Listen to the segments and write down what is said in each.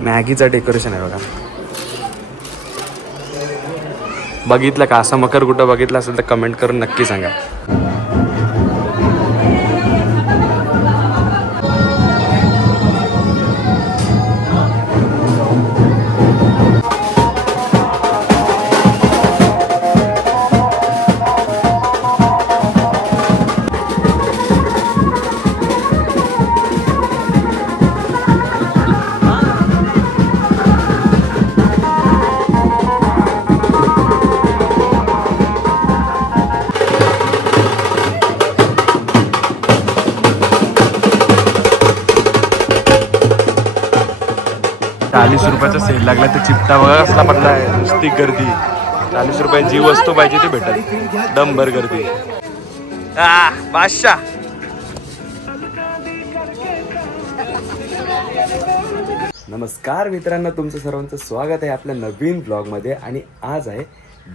मॅगीचं decoration आहे बघा. बघितलं का? असं मकर कुठं बघितलं असेल तर कमेंट करून नक्की सांगा. ₹40 सेल लागला तर चिपटा बघा कसला पडला आहे. नुसती गर्दी. ₹40 जी वस्तू पाहिजे ती भेटत. दमभर गर्दी. बादशाह. नमस्कार मित्रांनो, तुमचं सर्वांचं स्वागत आहे आपल्या नवीन ब्लॉगमध्ये. आणि आज आहे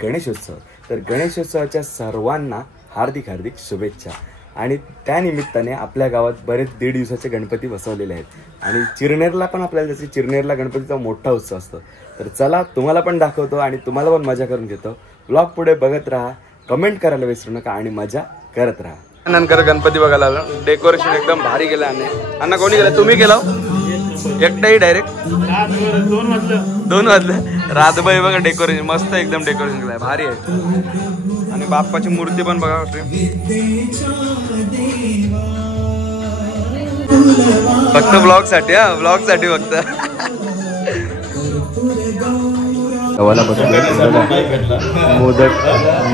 गणेशोत्सव. तर गणेशोत्सवाच्या सर्वांना हार्दिक हार्दिक शुभेच्छा. आणि त्यानिमित्ताने आपल्या गावात बरेच 1.5 दिवसाचे गणपती बसवलेले आहेत. आणि चिरनेरला पण आपल्याला जसे चिरनेरला गणपतीचा मोठा उत्सव असतो. तर चला तुम्हाला पण दाखवतो आणि तुम्हाला पण मजा करून घेतो. ब्लॉग पुढे बघत राहा, कमेंट करायला विसरू नका आणि मजा करत राहा. नंतर गणपती बघायला आलो. डेकोरेशन एकदम भारी केलं. अण्णा कोणी केलं? तुम्ही केलं एकटाही? डायरेक्ट 2 वाजलं. रातभर बघा डेकोरेशन मस्त एकदम डेकोरेशन केलं, भारी आहे. आणि बाप्पाची मूर्ती पण बघा. फक्त ब्लॉग साठी ब्लॉग साठी फक्त.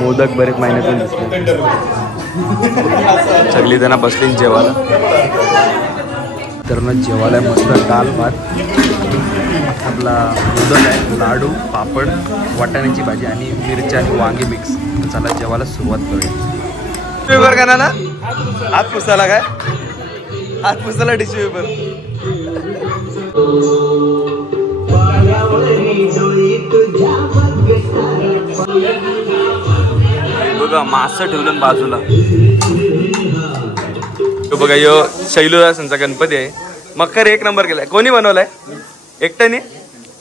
मोदक बरेच महिन्यातून दिसले. सगळी जण बसली जेवायला. तर मग जेवायला मस्त दाल भात, आपला मोदक आहे, लाडू, पापड, वाटाण्याची भाजी आणि मिरची आणि वांगी मिक्स. चला जेवायला सुरुवात करूया. पेपर का ना हात पुसायला काय? हात पुसायला टिश्यू पेपर. बघा मासं ठेवलं बाजूला. तो बघा यो शैलूदासांचा गणपती आहे. मकर 1 नंबर केलाय. कोणी बनवलाय? एकट्याने?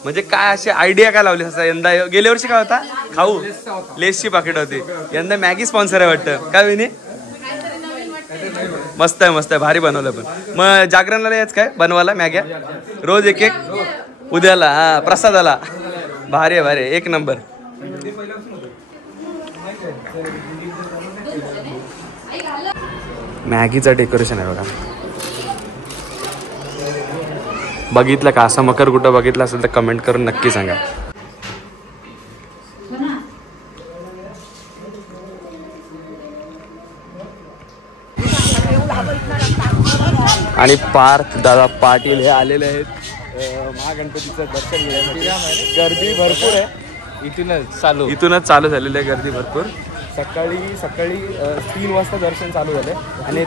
म्हणजे काय अशी आयडिया काय लावली असं? यंदा गेल्या वर्षी काय होता? खाऊ लेसची पाकिट होती. यंदा मॅगी स्पॉन्सर आहे वाटतं. काय विनी? मस्त आहे मस्त आहे, भारी बनवलं. पण मग जागरणाला याच काय बनवायला मॅग्या रोज एक उद्याला. हा प्रसादाला. भारी आहे भारी आहे, 1 नंबर. मॅगीचं डेकोरेशन आहे बघा. बघितलं का? असं मकर कुठं बघितलं असेल तर कमेंट करून नक्की सांगा. आणि पार्थ दादा पाटील हे आलेले आहेत महागणपतीचं दर्शन घेण्यासाठी. गर्दी भरपूर आहे. इथूनच चालू झालेली आहे गर्दी भरपूर. सकाळी 3 वाजता दर्शन चालू झाले. आणि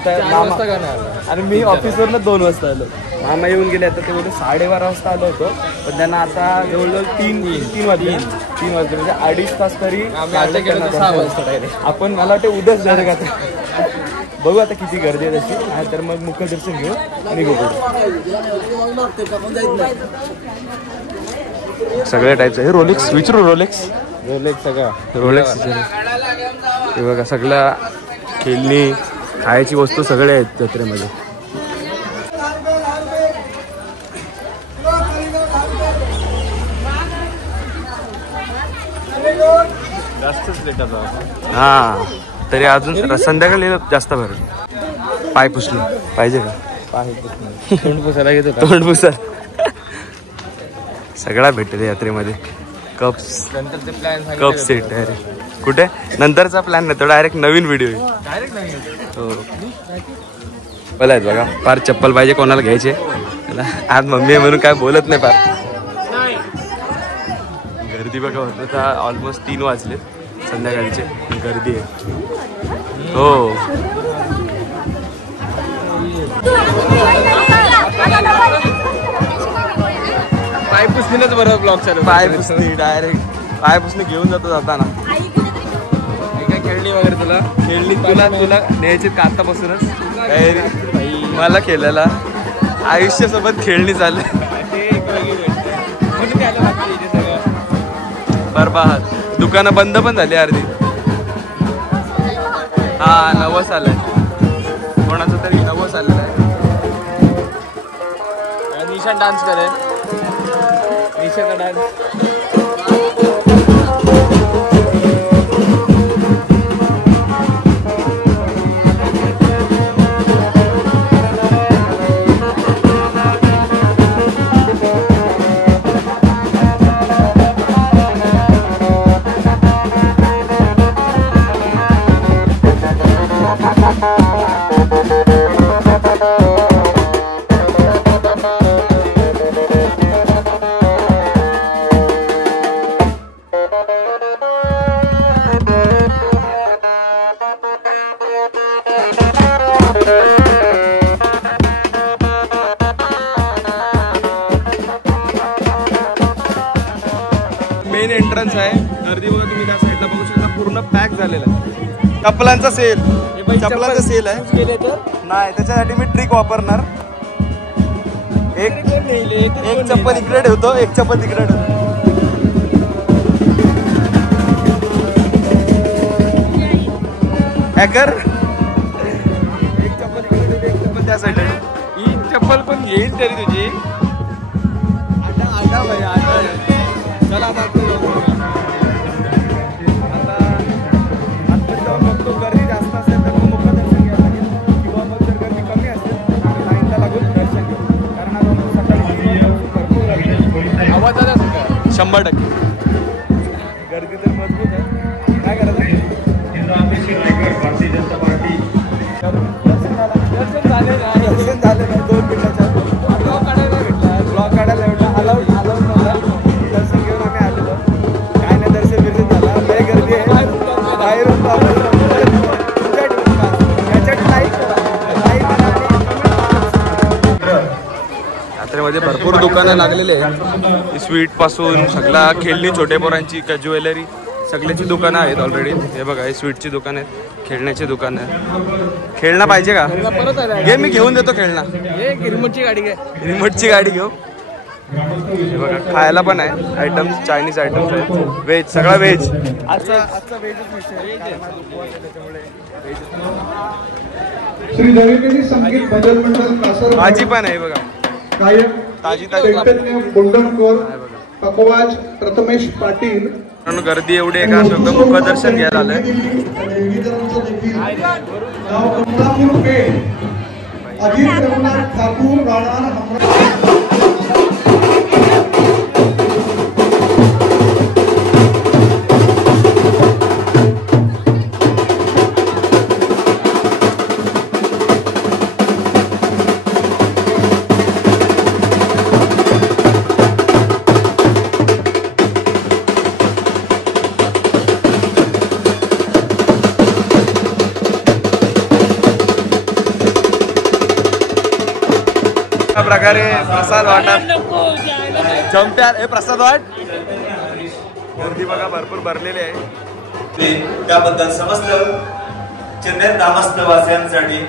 आणि मी ऑफिसवरनं 2 वाजता आलो. मामा येऊन गेले. आता ते बोलले 12:30 वाजता आलो होतो, पण त्यांना आता जवळजवळ 3 वाजले. म्हणजे 2.5 तास तरी. आपण मला वाटतं उद्याच डायरेक्ट आता बघू आता किती गर्दी आहे तशी. तर मग मुख्य दर्शन घेऊ आणि निघू. सगळ्या टाईपचं हे रोलेक्स विचारू. रोलेक्स सगळं रोलेक्स. हे बघा सगळ्या खेळणी खायची वस्तू सगळे आहेत जत्रेमध्ये. जास्तच लेट हा. तरी अजून संध्याकाळी जास्त भरेल. पाय पुसले पाहिजे का? पाय तोंड पुसायला घेतो. तोंड पुसा सगळा भेटते यात्रेमध्ये. Cup set. अरे कुठे नंतरचा प्लॅन नाही, तो डायरेक्ट नवीन व्हिडिओ आहे. हो बोला आहेत बघा. फार चप्पल पाहिजे कोणाला घ्यायचे. आज मम्मी आहे म्हणून काय बोलत नाही. फार गर्दी बघा. होतं तर ऑलमोस्ट 3 वाजले संध्याकाळचे. गर्दी आहे. हो पाय पुसणीच बरोबर ब्लॉग चालू. पाय पुसणी डायरेक्ट पाय पुसणी घेऊन जातो जाताना. काय खेळणी वगैरे तुला न्यायची का आतापासूनच? मला केलेला आयुष्यासोबत खेळणी चालू. बरबाद. दुकानं बंद पण झाली अर्धी. हा नवस आलाय, कोणाचं तरी नवस आलेलं आहे. निशान डान्स करेल, निशाचा डान्स. मेन एंट्रन्स आहे. गर्दी बघा तुम्ही, त्या साईडला बघू शकता पूर्ण पॅक झालेला आहे. चप्पलांचा सेल, चप्पलांचा सेल आहे. नाही, त्याच्यासाठी मी ट्रिक वापरणार. एक चप्पल इकडे ठेवतो, एक चप्पल तिकडे ठेवतो. हॅकर, एक चप्पल इकडे ठेवतो, एक चप्पल त्या साईडला. ही चप्पल पण घेईल तरी तुझी. आटा भाई आटा. चला आता आतमध्ये जाऊन बघतो. गर्दी जास्त असेल तर मग मुखदर्शन घ्यावं लागेल, किंवा मग जर गर्दी कमी असेल तर लाईनला लागून दर्शन घेऊ. कारण आज सकाळी भरपूर गर्दी. आवाज आला 100%. गर्दी तर मजबूत आहे. काय करायचं? दर्शन झालेलं आहे. 2 मिनिटाच्या ब्लॉग काढायला भेटला, ब्लॉग काढायला भेटला. अलाउड नव्हता. दर्शन घेऊन आम्ही आलेलो. काय नाही, दर्शन झाला. लय गर्दी आहे बाहेरून. यात्रेमध्ये भरपूर दुकानं लागलेले आहेत. स्वीट पासून सगळा खेळणी, छोटे पोरांची ज्वेलरी, सगळ्याची दुकानं आहेत ऑलरेडी. हे बघा, हे स्वीटची दुकान आहेत, खेळण्याची दुकान आहे. खेळणं पाहिजे का? घे, मी घेऊन देतो खेळणं. रिमोटची गाडी घे, रिमोटची गाडी घेऊ. हे बघा, खायला पण आहे आयटम्स, चायनीज आयटम्स आहेत. व्हेज, सगळा व्हेज. आजचा व्हेजच श्री देवीदेवी संगीत भजन मंडळ भाजी पण आहे बघा, ताजी ताजी. पकवाज प्रथमेश पाटील. गर्दी एवढी आहे का फक्त मुखदर्शन घ्यायला आलंय. प्रकारे प्रसाद वाटप जमत्या. हे प्रसाद वाट. गर्दी बघा भरपूर भरलेली आहे. त्याबद्दल समस्त चेन्नई ग्रामस्थ वासियांसाठी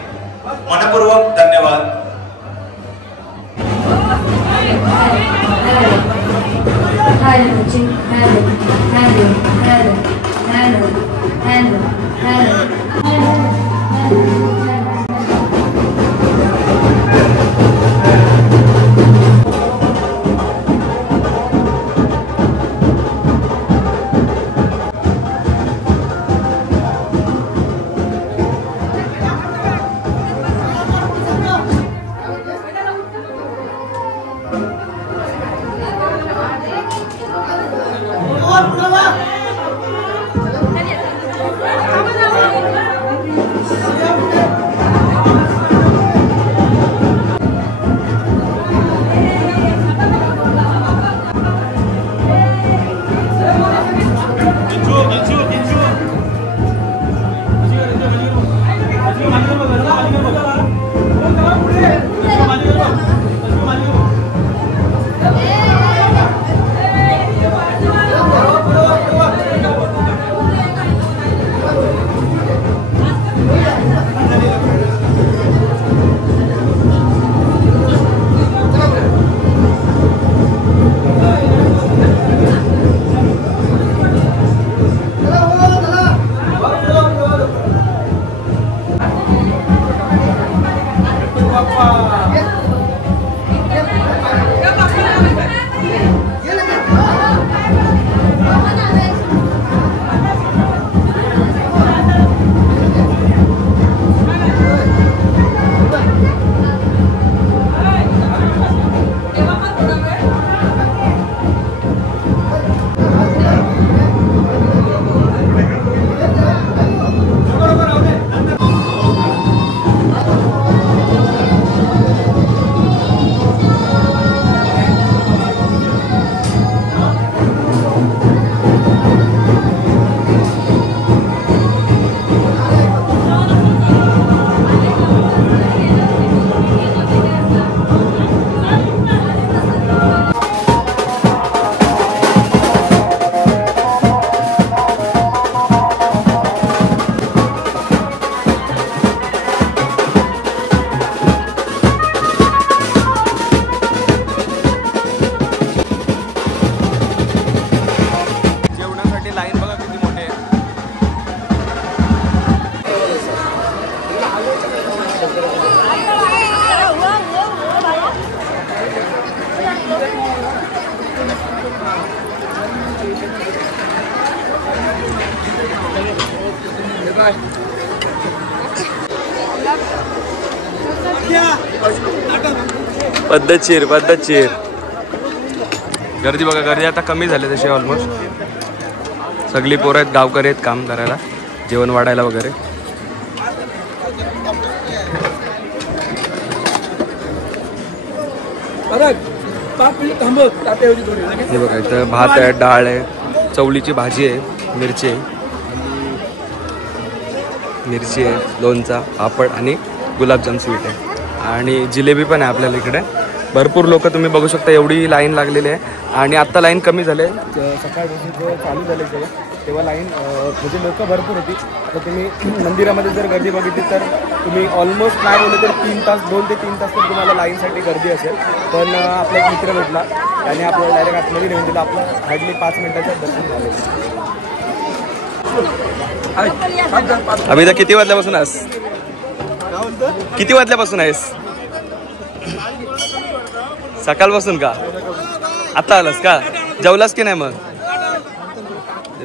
मनपूर्वक धन्यवाद. पद्धतशीर गर्दी बघा, गर्दी आता कमी झाली तशी ऑलमोस्ट. सगळी पोरं आहेत, गावकरी आहेत काम करायला, जेवण वाढायला वगैरे. हे बघा इथं भात आहे, डाळ आहे, चवळीची भाजी आहे, मिरची आहे, लोणचा, पापड आणि गुलाबजाम स्वीट आहे आणि जिलेबी पण आहे आपल्याला इकडे. भरपूर लोक तुम्ही बघू शकता, एवढी लाईन लागलेली आहे. आणि आत्ता लाईन कमी झाले, सकाळपासून चालू झाले तेव्हा लाईन म्हणजे लोक भरपूर होती. आता तुम्ही मंदिरामध्ये जर गर्दी बघितली तर तुम्ही ऑलमोस्ट नाही बोलले तर 2 ते 3 तास तर तुम्हाला लाईनसाठी गर्दी असेल. पण आपला एक मित्र भेटला त्याने आपल्याला डायरेक्ट आतमध्ये नेऊन दिला. आपलं हार्डली 5 मिनिटाचं दर्शन झालं. आम्ही तर किती वाजल्यापासून आहेस? किती वाजल्यापासून आहेस? सकाळपासून का? आता आलास का? जेवलास की नाही मग?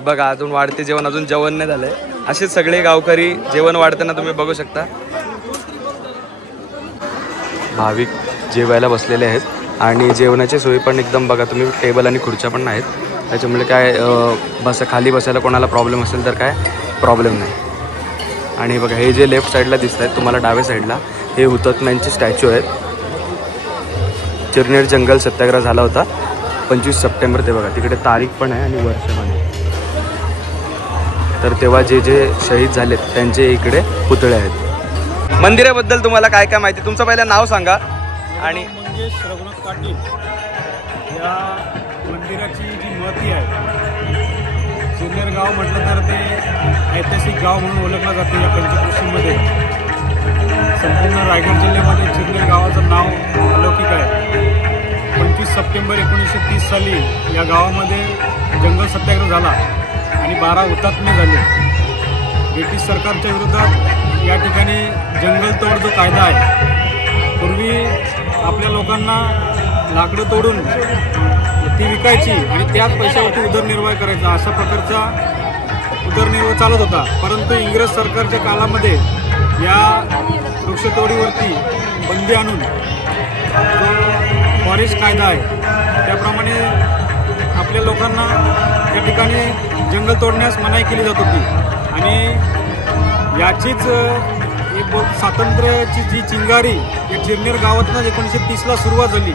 बघा अजून वाढते जेवण, अजून जेवण नाही झालंय. असेच सगळे गावकरी जेवण वाढताना तुम्ही बघू शकता. भाविक जेवायला बसलेले आहेत आणि जेवणाची सोयी पण एकदम बघा तुम्ही, टेबल आणि खुर्च्या पण नाहीत. त्याच्यामुळे काय खाली बसायला कोणाला प्रॉब्लेम असेल तर काय प्रॉब्लेम नाही. आणि बघा हे जे लेफ्ट साईडला दिसत आहेत तुम्हाला डाव्या साईडला, हे हुतात्म्यांचे स्टॅच्यू आहेत. चिरनेर जंगल सत्याग्रह झाला होता 25 सप्टेंबर. ते बघा तिकडे तारीख पण आहे आणि वर्ष पण आहे. तर तेव्हा जे शहीद झालेत त्यांचे इकडे पुतळे आहेत. मंदिराबद्दल तुम्हाला काय काय माहिती? तुमचं पहिलं नाव सांगा. आणि मंगेश रघुनाथ पाटील या मंदिराची जी महती आहे, चिरनेर गाव म्हटलं तर ते ऐतिहासिक गाव म्हणून ओळखलं जाते. या पंचक्रोशीमध्ये संपूर्ण रायगड जिल्ह्यामध्ये चिरनेर गावाचं नाव अलौकिक आहे. 25 सप्टेंबर 1930 साली या गावामध्ये जंगल सत्याग्रह झाला आणि 12 हुतात्मे झाले. ब्रिटिश सरकारच्या विरोधात या ठिकाणी जंगलतोड जो कायदा आहे, पूर्वी आपल्या लोकांना लाकडं तोडून ती विकायची आणि त्याच पैशावरती उदरनिर्वाह करायचा, अशा प्रकारचा उदरनिर्वाह चालत होता. परंतु इंग्रज सरकारच्या काळामध्ये या वृक्षतोडीवरती बंदी आणून जो फॉरेस्ट कायदा आहे त्याप्रमाणे आपल्या लोकांना या ठिकाणी जंगल तोडण्यास मनाई केली जात होती. आणि याचीच स्वातंत्र्याची जी चिंगारी या चिरनेर गावातूनच 1930ला सुरुवात झाली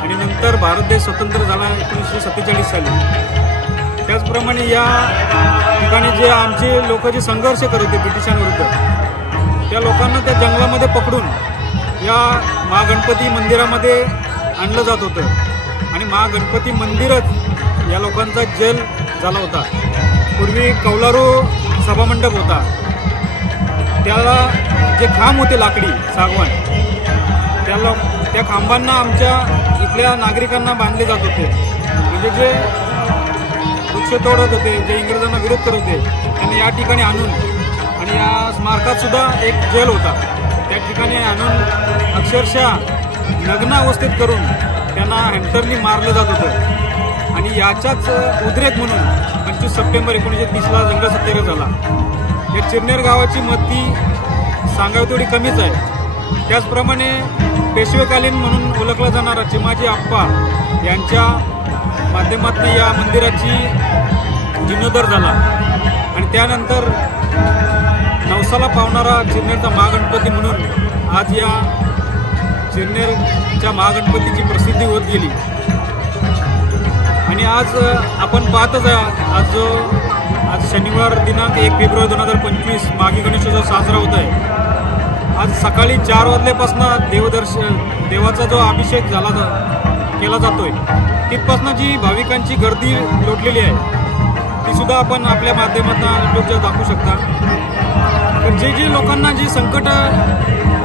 आणि नंतर भारत देश स्वतंत्र झाला 1947 साली. त्याचप्रमाणे या ठिकाणी जे आमचे लोक जे संघर्ष करत होते ब्रिटिशांविरुद्ध, त्या लोकांना त्या जंगलामध्ये पकडून या महागणपती मंदिरामध्ये आणलं जात होतं. आणि महागणपती मंदिरच या लोकांचा जेल झाला होता. पूर्वी कौलारू सभामंडप होता, त्याला जे खांब होते लाकडी सागवान, त्या खांबांना आमच्या इथल्या नागरिकांना बांधले जात होते. म्हणजे जे वृक्ष तोडत होते, जे इंग्रजांना विरोध करत होते, त्यांनी या ठिकाणी आणून, आणि या स्मारकात सुद्धा एक जेल होता, त्या ठिकाणी आणून अक्षरशः नग्न अवस्थेत करून त्यांना हँटरनी मारलं जात होतं. आणि याच्याच उद्रेक म्हणून 25 सप्टेंबर 1930ला जंगल सत्याग्रह झाला. या चिरनेर गावाची महती सांगावी तेवढी कमीच आहे. त्याचप्रमाणे पेशवेकालीन म्हणून ओळखला जाणारा चिमाजी आप्पा यांच्या माध्यमातून या मंदिराची जीर्णोद्धार झाला आणि त्यानंतर नवसाला पावणारा चिरनेरचा महागणपती म्हणून आज या चिरनेरच्या महागणपतीची प्रसिद्धी होत गेली. आणि आज आपण पाहतच आज शनिवार दिनांक 1 फेब्रुवारी 2025 माघी गणेशोत्सव साजरा होत आहे. आज सकाळी 4 वाजल्यापासून देवाचा जो अभिषेक केला जातोय तिथपासून जी भाविकांची गर्दी लोटलेली आहे ती सुद्धा आपण आपल्या माध्यमातून लोक दाखवू शकता. तर जे लोकांना जी संकट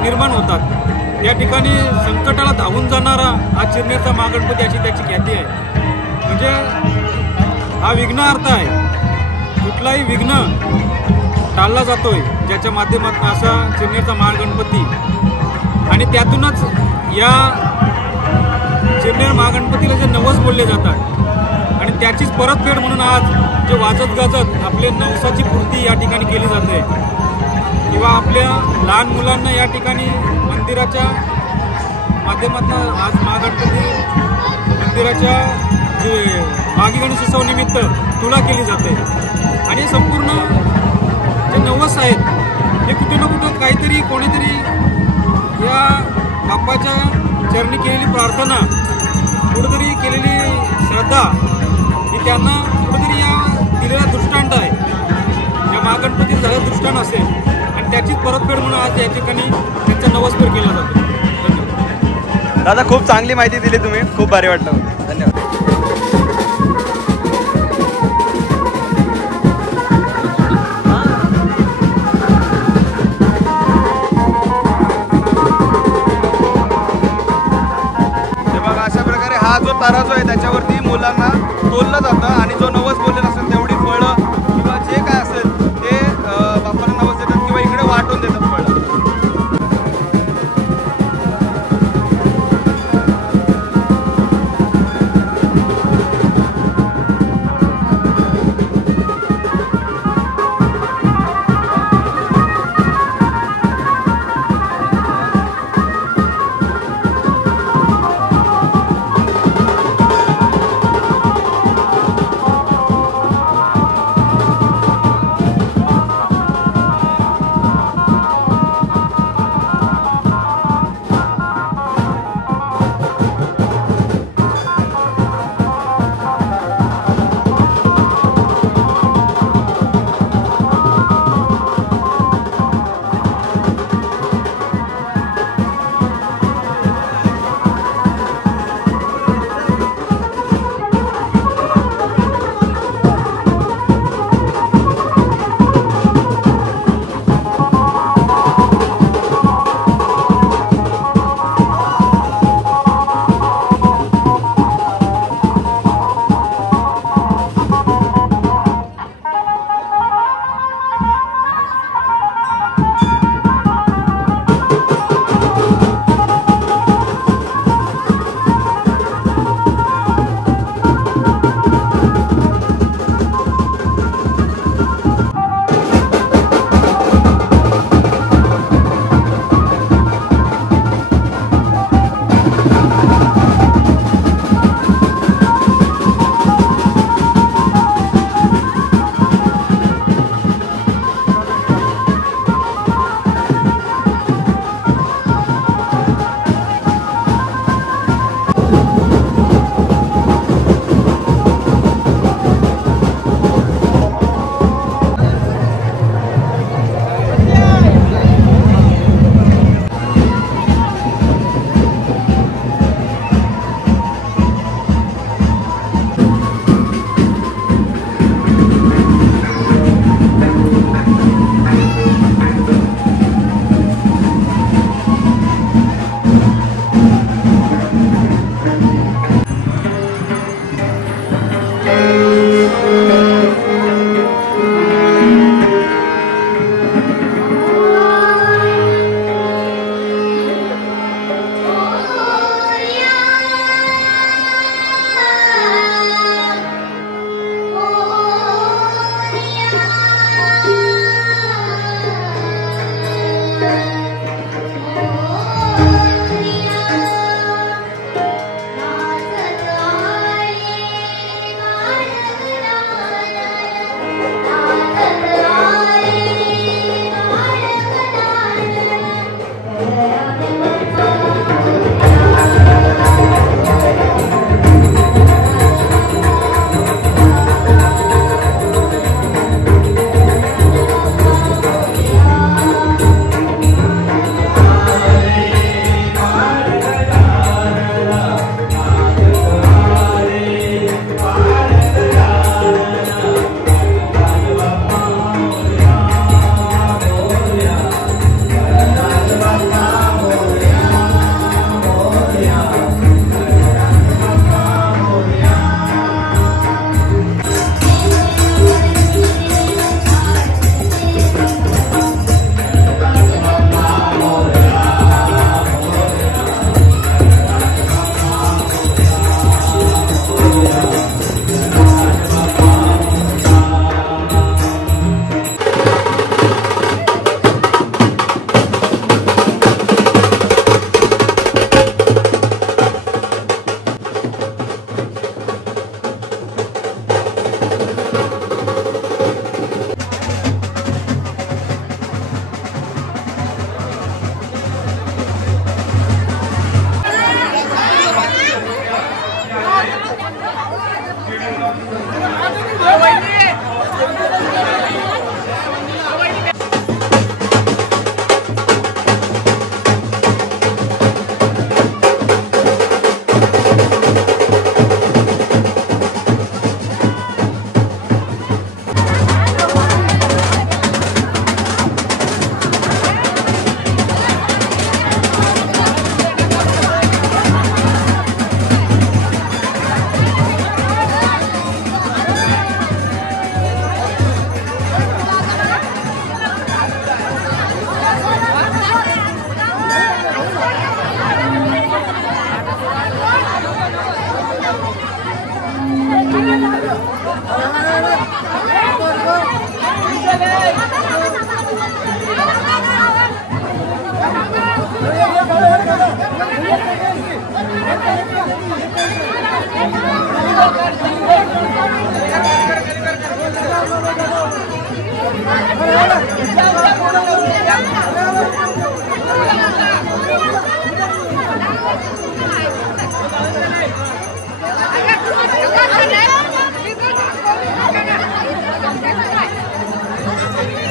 निर्माण होतात या ठिकाणी संकटाला धावून जाणारा हा चिरनेरचा महागणपती अशी त्याची ख्याती आहे. म्हणजे हा विघ्नहर्ता आहे. कुठलाही विघ्न टाळला जातोय ज्याच्या माध्यमातून असा चिरनेरचा महागणपती आणि त्यातूनच या चिरनेर महागणपतीला जे नवस बोलले जातात आणि त्याचीच परतफेड म्हणून आज जे वाजत गाजत आपले नवसाची पूर्ती या ठिकाणी केली जाते किंवा आपल्या लहान मुलांना या ठिकाणी मंदिराच्या माध्यमातून आज महागणपती मंदिराच्या जे माघी गणेशोत्सव निमित्त तुला केली जाते आणि संपूर्ण जे नवस आहेत हे कुठे ना कुठं काहीतरी कोणीतरी या बाप्पाच्या चरणी केलेली प्रार्थना कुठेतरी केलेली श्रद्धा ही त्यांना कुठेतरी या दिलेला दृष्टांत आहे या महागणपतीचं झालेलं दृष्टांत असेल आणि त्याचीच परतफेड म्हणून आज या ठिकाणी त्यांचा नवसभर केला जातो. धन्यवाद दादा, खूप चांगली माहिती दिली तुम्ही, खूप भारी वाटलं. धन्यवाद. जो तराजू आहे त्याच्यावरती मुलांना तोललं जातं आणि जो नवस बोललेला असेल तेवढी फळं किंवा जे काय असेल ते बाप्पाला नवस देतात किंवा इकडे वाटून देतात फळं.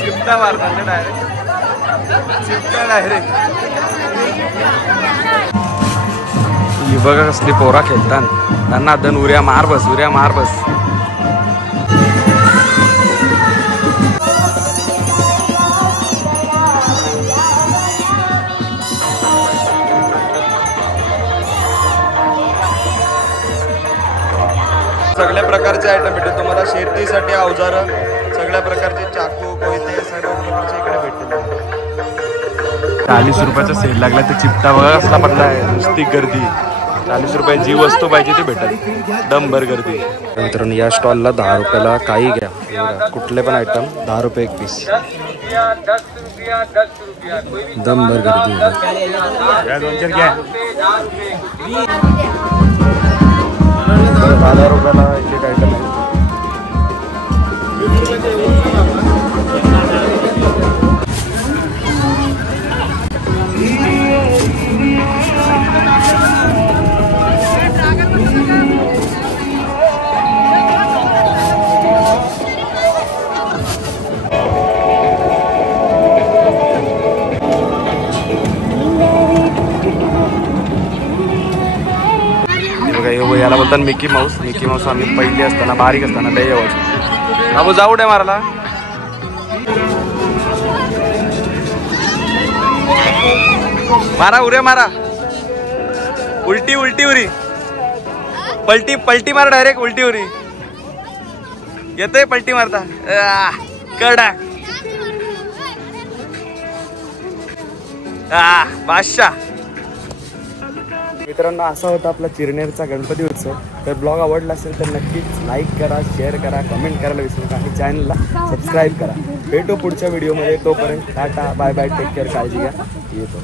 चिपटा मारतात डायरेक्ट चिपटा डायरेक्ट. ही बघा कसली पोरा खेळतात. त्यांना दन उऱ्या मार बस उऱ्या मार बस. सगळ्या प्रकारचे आयटम भेटतील तुम्हाला. शेतीसाठी अवजारं, सगळ्या प्रकारचे चाकू कोयते सर्व प्रकारचे इकडे भेटतील. 40 रुपयाचा सेल लागला. ते चिपटा बघा कसला पडला आहे. नुसती गर्दी. 40 रुपये जी वस्तू पाहिजे ती भेटेल. दमभर गर्दी. मित्रांनो या स्टॉलला 10 रुपयाला काही घ्या. कुठले पण आयटम 10 रुपये एक पीस. दमभर गर्दी. 10 रुपयाला एक आयटम आहे. याला बोलतात मिकी माऊस. मिकी माऊस आम्ही पहिले असताना बारीक असताना लय यावं. बाबू जाऊ दे मारायला. मारा उऱ्या मारा. उलटी उलटी उरी. पलटी पलटी मारा डायरेक्ट उलटी उरी. येतोय पलटी मारता. कडा बादशाह. मित्रांनो असा होता आपला चिरनेरचा गणपती उत्सव. तर ब्लॉग आवडला असेल तर नक्कीच लाईक करा, शेअर करा, कमेंट करायला विसरू नका आणि चॅनलला सबस्क्राईब करा. भेटू पुढच्या व्हिडिओमध्ये. तोपर्यंत tata bye bye. Take care. काळजी घ्या. येतो.